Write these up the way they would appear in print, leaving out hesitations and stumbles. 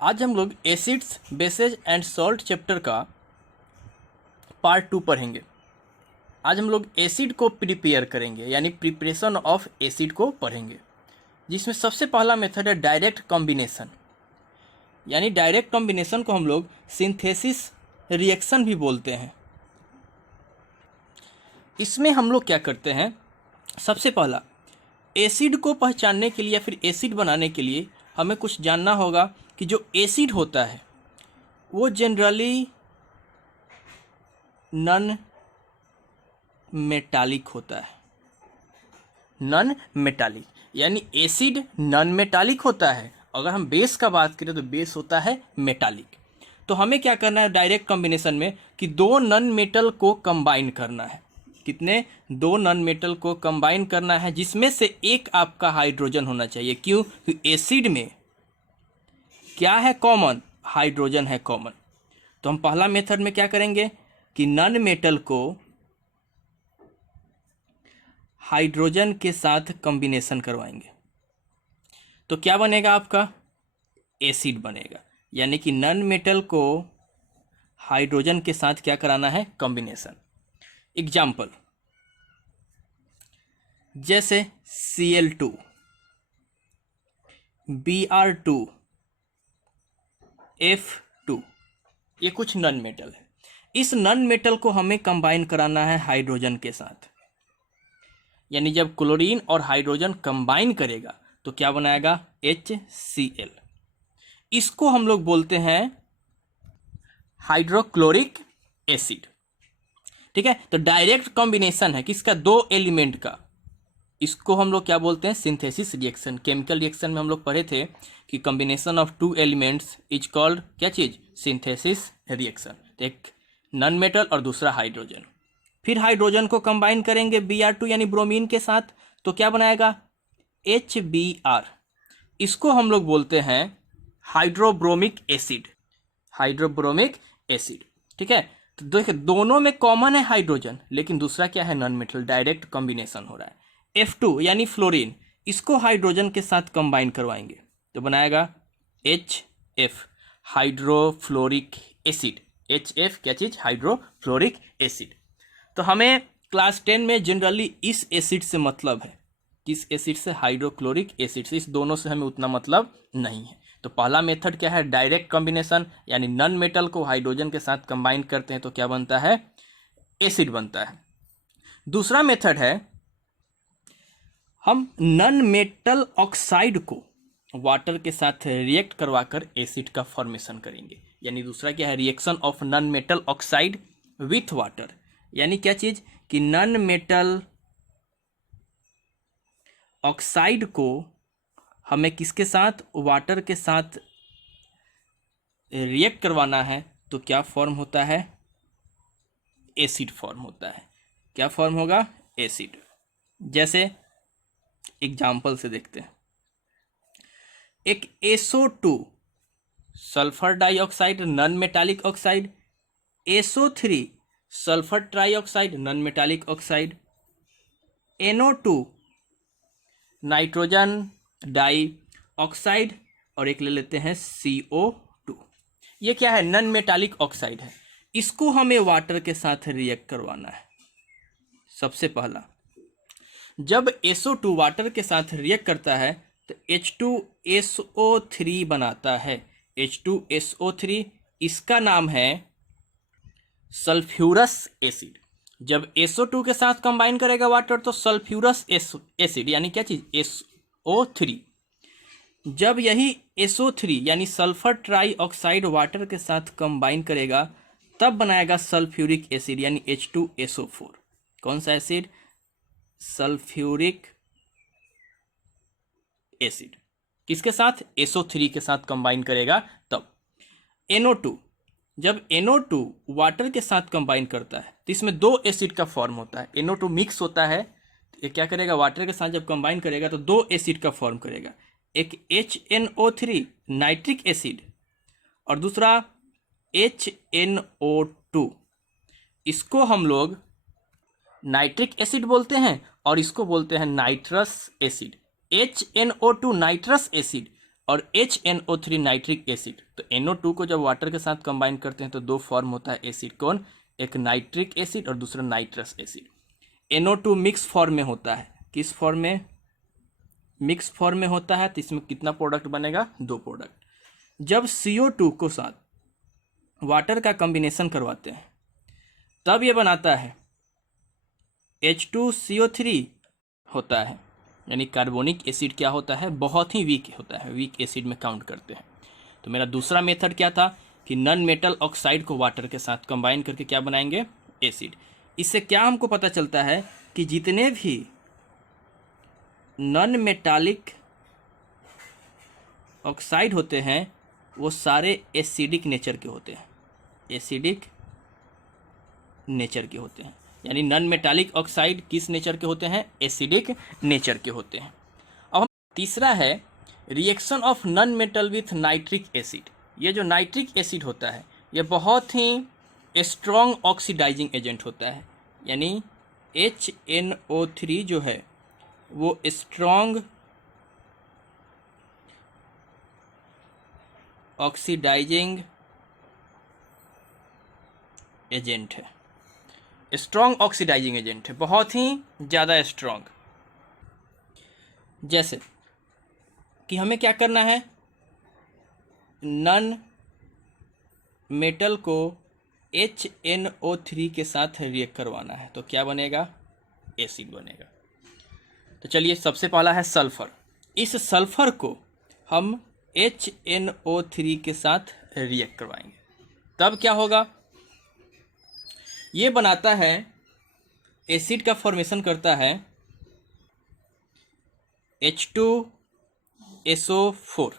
आज हम लोग acids bases and salt chapter का पार्ट 2 पढ़ेंगे। आज हम लोग एसिड को प्रिपेयर करेंगे, यानी प्रिपरेशन ऑफ एसिड को पढ़ेंगे, जिसमें सबसे पहला मेथड है डायरेक्ट कॉम्बिनेशन। यानी डायरेक्ट कॉम्बिनेशन को हम लोग सिंथेसिस रिएक्शन भी बोलते हैं। इसमें हम लोग क्या करते हैं, सबसे पहला एसिड को पहचानने के लिए या फिर एसिड बनाने के लिए हमें कुछ जानना होगा कि जो एसिड होता है वो जनरली नॉन मेटालिक होता है। नॉन मेटालिक यानी एसिड नॉन मेटालिक होता है। अगर हम बेस का बात करें तो बेस होता है मेटालिक। तो हमें क्या करना है डायरेक्ट कॉम्बिनेशन में कि दो नॉन मेटल को कंबाइन करना है। कितने? दो नॉन मेटल को कंबाइन करना है, जिसमें से एक आपका हाइड्रोजन होना चाहिए। क्यों? क्योंकि एसिड में क्या है कॉमन? हाइड्रोजन है कॉमन। तो हम पहला मेथड में क्या करेंगे कि नॉन मेटल को हाइड्रोजन के साथ कॉम्बिनेशन करवाएंगे। तो क्या बनेगा आपका? एसिड बनेगा। यानी कि नॉन मेटल को हाइड्रोजन के साथ क्या कराना है? कॉम्बिनेशन। एग्जाम्पल जैसे Cl2, Br2, F2, ये कुछ नॉन मेटल है। इस नॉन मेटल को हमें कंबाइन कराना है हाइड्रोजन के साथ। यानी जब क्लोरीन और हाइड्रोजन कंबाइन करेगा तो क्या बनाएगा? HCl। इसको हम लोग बोलते हैं हाइड्रोक्लोरिक एसिड। ठीक है, तो डायरेक्ट कॉम्बिनेशन है किसका? दो एलिमेंट का। इसको हम लोग क्या बोलते हैं? Synthesis reaction. केमिकल रिएक्शन में हम लोग पढ़े थे कि combination of two elements is called क्या चीज? Synthesis reaction. तो एक नॉन मेटल और दूसरा हाइड्रोजन। फिर हाइड्रोजन को कंबाइन करेंगे Br2 यानी ब्रोमीन के साथ, तो क्या बनाएगा? HBr। इसको हम लोग बोलते हैं हाइड्रोब्रोमिक एसिड। Hydrobromic acid. ठीक है, तो देखिए दोनों में कॉमन है हाइड्रोजन, लेकिन दूसरा क्या है? Non metal. डायरेक्ट कॉम्बिनेशन हो रहा है। F2 यानी फ्लोरीन, इसको हाइड्रोजन के साथ कंबाइन करवाएंगे तो बनाएगा HF, हाइड्रोफ्लोरिक एसिड। HF क्या चीज? Hydrofluoric acid. तो हमें क्लास 10 में जनरली इस एसिड से मतलब है। किस एसिड से? हाइड्रोक्लोरिक एसिड से। इस दोनों से हमें उतना मतलब नहीं है। तो पहला मेथड क्या है? डायरेक्ट कॉम्बिनेशन, यानी नॉन मेटल को हाइड्रोजन के साथ कंबाइन करते हैं तो क्या बनता है? एसिड बनता है। दूसरा मेथड है हम नॉन मेटल ऑक्साइड को वाटर के साथ रिएक्ट करवाकर एसिड का फॉर्मेशन करेंगे। यानी दूसरा क्या है? Reaction of non metal oxide with water. यानी क्या चीज? कि नॉन मेटल ऑक्साइड को हमें किसके साथ? वाटर के साथ रिएक्ट करवाना है तो क्या फॉर्म होता है? एसिड फॉर्म होता है। क्या फॉर्म होगा? एसिड। जैसे एग्जाम्पल से देखते हैं, एक SO2 sulphur dioxide non metallic oxide, SO3 sulphur trioxide non metallic oxide, NO2 nitrogen dioxide, और एक ले लेते हैं CO2। ये क्या है? नॉन मेटालिक ऑक्साइड है। इसको हमें वाटर के साथ रिएक्ट करवाना है। सबसे पहला जब SO2 वाटर के साथ रिएक्ट करता है तो H2SO3 बनाता है। H2SO3 इसका नाम है सल्फ्यूरस एसिड। जब SO2 के साथ कंबाइन करेगा वाटर तो सल्फ्यूरस एसिड यानी क्या चीज? SO3। जब यही SO3 यानी सल्फर ट्राइऑक्साइड वाटर के साथ कंबाइन करेगा तब बनाएगा सल्फ्यूरिक एसिड यानी H2SO4। कौन सा एसिड? Sulphuric acid. किसके साथ? SO3 के साथ कंबाइन करेगा तब। NO2 जब NO2 वाटर के साथ कंबाइन करता है तो इसमें दो एसिड का फॉर्म होता है। NO2 मिक्स होता है तो ये क्या करेगा? वाटर के साथ जब कंबाइन करेगा तो दो एसिड का फॉर्म करेगा। एक HNO3 नाइट्रिक एसिड और दूसरा HNO2। इसको हम लोग नाइट्रिक एसिड बोलते हैं और इसको बोलते हैं nitrous acid. HNO2 nitrous acid और HNO3 नाइट्रिक एसिड। तो NO2 को जब वाटर के साथ कंबाइन करते हैं तो दो फॉर्म होता है एसिड, कौन? एक नाइट्रिक एसिड और दूसरा nitrous acid. NO2 mix form में होता है, किस फॉर्म में? मिक्स फॉर्म में होता है। तो इसमें कितना प्रोडक्ट बनेगा? दो प्रोडक्ट। जब CO2 को साथ वाटर का कॉम्बिनेशन करवाते हैं तब ये बनाता है H2CO3 होता है, यानी कार्बोनिक एसिड क्या होता है? बहुत ही वीक होता है, वीक एसिड में काउंट करते हैं। तो मेरा दूसरा मेथड क्या था कि नॉन मेटल ऑक्साइड को वाटर के साथ कंबाइन करके क्या बनाएंगे? एसिड। इससे क्या हमको पता चलता है कि जितने भी नॉन मेटालिक ऑक्साइड होते हैं वो सारे एसिडिक नेचर के होते हैं, एसिडिक नेचर के होते हैं। यानी नॉन मेटालिक ऑक्साइड किस नेचर के होते हैं? एसिडिक नेचर के होते हैं। अब तीसरा है reaction of non metal with nitric acid. ये जो नाइट्रिक एसिड होता है ये बहुत ही स्ट्रॉन्ग ऑक्सीडाइजिंग एजेंट होता है, यानी HNO3 जो है वो स्ट्रॉन्ग ऑक्सीडाइजिंग एजेंट है, स्ट्रॉन्ग ऑक्सीडाइजिंग एजेंट है, बहुत ही ज़्यादा स्ट्रॉन्ग। जैसे कि हमें क्या करना है? नॉन मेटल को HNO3 के साथ रिएक्ट करवाना है तो क्या बनेगा? एसिड बनेगा। तो चलिए, सबसे पहला है सल्फर। इस सल्फर को हम HNO3 के साथ रिएक्ट करवाएंगे, तब क्या होगा? ये बनाता है, एसिड का फॉर्मेशन करता है H2SO4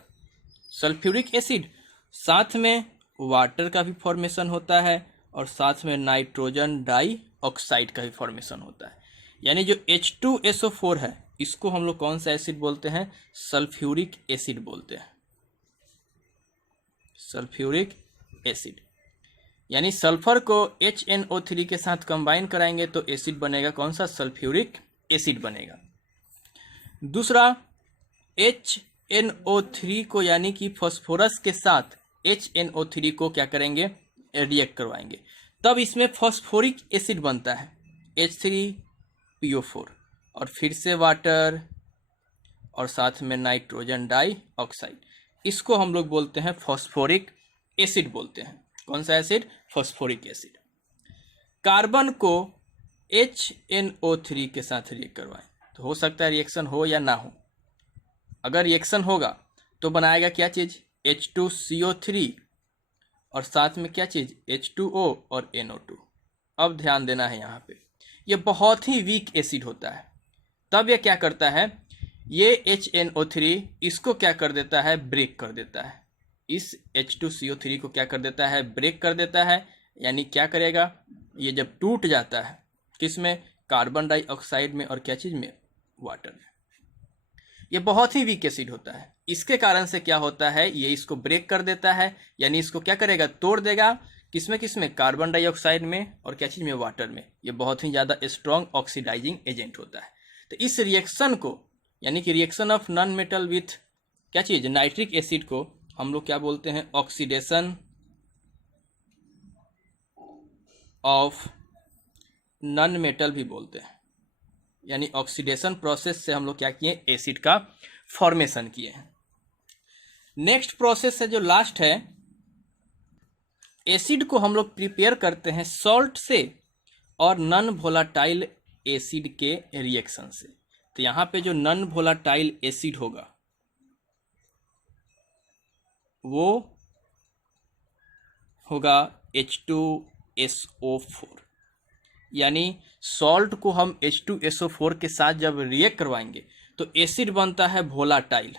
सल्फ्यूरिक एसिड, साथ में वाटर का भी फॉर्मेशन होता है और साथ में नाइट्रोजन डाइऑक्साइड का भी फॉर्मेशन होता है। यानी जो H2SO4 है इसको हम लोग कौन सा एसिड बोलते हैं? सल्फ्यूरिक एसिड बोलते हैं, सल्फ्यूरिक एसिड। यानी सल्फर को HNO3 के साथ कंबाइन कराएंगे तो एसिड बनेगा कौन सा? सल्फ्यूरिक एसिड बनेगा। दूसरा, HNO3 को यानी कि फास्फोरस के साथ HNO3 को क्या करेंगे? रिएक्ट करवाएंगे, तब इसमें फास्फोरिक एसिड बनता है H3PO4 और फिर से वाटर और साथ में नाइट्रोजन डाइऑक्साइड। इसको हम लोग बोलते हैं फास्फोरिक एसिड बोलते हैं। कौन सा एसिड? Phosphoric acid. कार्बन को HNO3 के साथ रिएक्ट करवाएं तो हो सकता है रिएक्शन हो या ना हो। अगर रिएक्शन होगा तो बनाएगा क्या चीज़? H2CO3 और साथ में क्या चीज़? H2O और NO2। अब ध्यान देना है यहाँ पे, ये बहुत ही वीक एसिड होता है। तब ये क्या करता है? ये HNO3 इसको क्या कर देता है? ब्रेक कर देता है। इस H2CO3 को क्या कर देता है? ब्रेक कर देता है। यानी क्या करेगा? ये जब टूट जाता है किस में? कार्बन डाइऑक्साइड में और क्या चीज़ में? वाटर में। ये बहुत ही वीक एसिड होता है। इसके कारण से क्या होता है? ये इसको ब्रेक कर देता है, यानी इसको क्या करेगा? तोड़ देगा। किसमें किसमें? कार्बन डाइऑक्साइड में और क्या चीज़ में? वाटर में। ये बहुत ही ज़्यादा स्ट्रॉन्ग ऑक्सीडाइजिंग एजेंट होता है। तो इस रिएक्शन को, यानी कि reaction of non metal with क्या चीज़? नाइट्रिक एसिड को हम लोग क्या बोलते हैं? ऑक्सीडेशन ऑफ नॉन मेटल भी बोलते हैं। यानी ऑक्सीडेशन प्रोसेस से हम लोग क्या किए? एसिड का फॉर्मेशन किए हैं। नेक्स्ट प्रोसेस है जो लास्ट है, एसिड को हम लोग प्रिपेयर करते हैं सॉल्ट से और नॉन वोलाटाइल एसिड के रिएक्शन से। तो यहाँ पे जो नॉन वोलाटाइल एसिड होगा वो होगा H2SO4। यानी सॉल्ट को हम H2SO4 के साथ जब रिएक्ट करवाएंगे तो एसिड बनता है वोलाटाइल।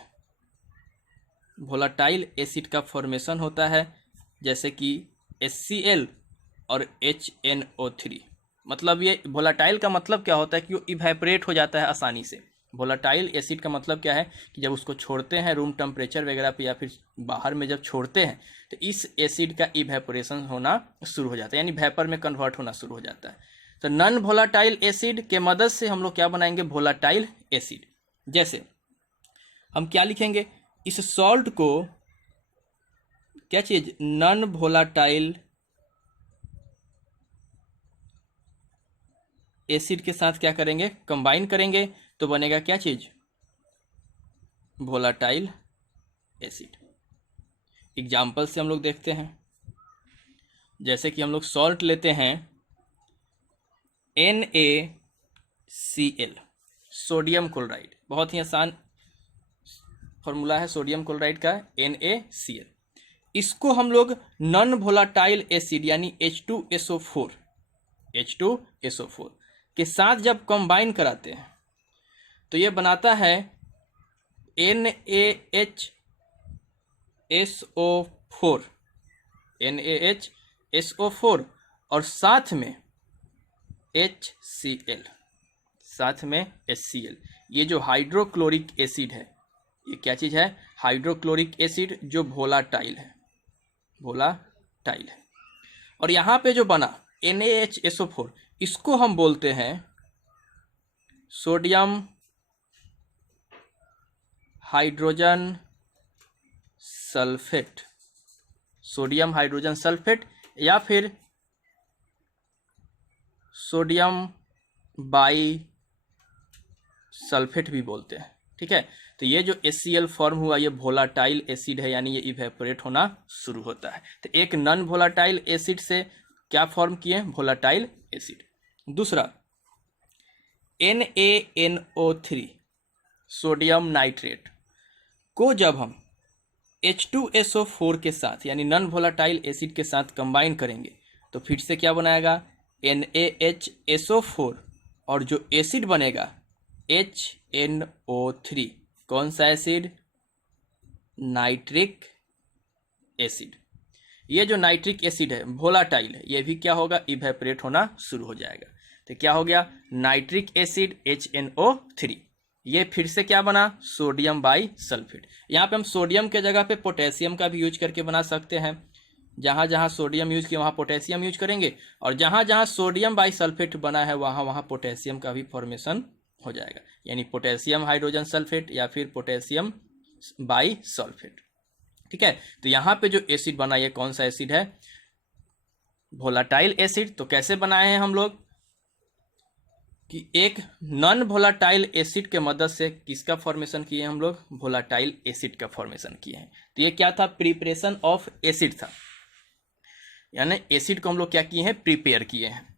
वोलाटाइल एसिड का फॉर्मेशन होता है, जैसे कि HCl और HNO3। मतलब ये वोलाटाइल का मतलब क्या होता है कि वो इवेपोरेट हो जाता है आसानी से। वोलाटाइल एसिड का मतलब क्या है कि जब उसको छोड़ते हैं रूम टेम्परेचर वगैरह पे या फिर बाहर में जब छोड़ते हैं तो इस एसिड का इवेपोरेशन होना शुरू हो जाता है, यानी वेपर में कन्वर्ट होना शुरू हो जाता है। तो नॉन वोलाटाइल एसिड के मदद से हम लोग क्या बनाएंगे? Volatile acid. जैसे हम क्या लिखेंगे? इस सॉल्ट को क्या चीज, नॉन वोलाटाइल एसिड के साथ क्या करेंगे, कंबाइन करेंगे, तो बनेगा क्या चीज, वोलाटाइल एसिड। एग्जाम्पल से हम लोग देखते हैं, जैसे कि हम लोग सॉल्ट लेते हैं NaCl, सोडियम क्लोराइड, बहुत ही आसान फॉर्मूला है सोडियम क्लोराइड का, NaCl। इसको हम लोग नॉन वोलाटाइल एसिड यानी H2SO4 के साथ जब कंबाइन कराते हैं तो ये बनाता है NaHSO4 और साथ में HCl। ये जो हाइड्रोक्लोरिक एसिड है, ये क्या चीज़ है, हाइड्रोक्लोरिक एसिड जो वोलाटाइल है। और यहाँ पे जो बना NaHSO4, इसको हम बोलते हैं सोडियम हाइड्रोजन सल्फेट, या फिर सोडियम बाई सल्फेट भी बोलते हैं। ठीक है, तो ये जो HCl फॉर्म हुआ ये वोलाटाइल एसिड है, यानी ये इवेपोरेट होना शुरू होता है। तो एक नॉन वोलाटाइल एसिड से क्या फॉर्म किए, वोलाटाइल एसिड। दूसरा NaNO3 सोडियम नाइट्रेट को जब हम H2SO4 के साथ यानी नॉन वोलाटाइल एसिड के साथ कंबाइन करेंगे तो फिर से क्या बनाएगा, NaHSO4 और जो एसिड बनेगा HNO3। कौन सा एसिड, नाइट्रिक एसिड। ये जो नाइट्रिक एसिड है वोलाटाइल है, ये भी क्या होगा, इवेपोरेट होना शुरू हो जाएगा। तो क्या हो गया, नाइट्रिक एसिड HNO3। ये फिर से क्या बना, सोडियम बाई सल्फेट। यहाँ पे हम सोडियम के जगह पे पोटेशियम का भी यूज करके बना सकते हैं। जहाँ जहाँ सोडियम यूज किया वहाँ पोटेशियम यूज करेंगे, और जहाँ जहाँ सोडियम बाई सल्फेट बना है वहाँ वहाँ पोटेशियम का भी फॉर्मेशन हो जाएगा, यानी पोटेशियम हाइड्रोजन सल्फेट या फिर पोटेशियम बाई सल्फेट। ठीक है, तो यहाँ पे जो एसिड बना ये कौन सा एसिड है, वोलाटाइल एसिड। तो कैसे बनाए हैं हम लोग कि एक नॉन वोलाटाइल एसिड के मदद से किसका फॉर्मेशन किए हम लोग, वोलाटाइल एसिड का फॉर्मेशन किए हैं। तो ये क्या था, प्रिपरेशन ऑफ एसिड था, यानी एसिड को हम लोग क्या किए हैं, प्रिपेयर किए हैं।